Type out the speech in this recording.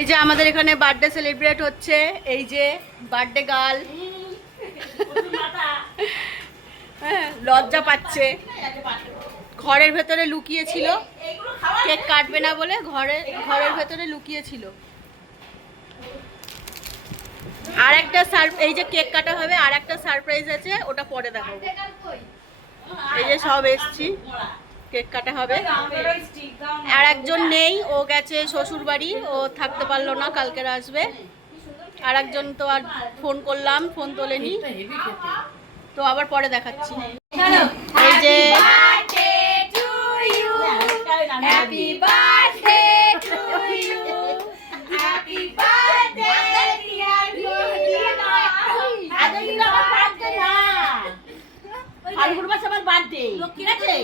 এই যে আমাদের এখানে বার্থডে সেলিব্রেট হচ্ছে। এই যে বার্থডে গার্ল লজ্জা পাচ্ছে, ঘরের ভেতরে লুকিয়ে ছিল, কেক কাটবে না বলে ঘরের ভেতরে লুকিয়ে ছিল। আর একটা এই যে কেক কাটা হবে, আর একটা সারপ্রাইজ আছে, ওটা পরে দেখাবো। এই যে সব এসছি, কেক কাটা হবে। আর একজন নেই, ও গেছে শ্বশুর বাড়ি, ও থাকতে পারলো না, কালকের আসবে। আর একজন তো আর ফোন করলাম, ফোন তোলেনি, তো আবার পরে দেখাচ্ছি। এই যে happy birthday to you, happy birthday dear আজকে আমার বার্থডে, আর গুরবাস আমার বার্থডে, ঠিক আছে?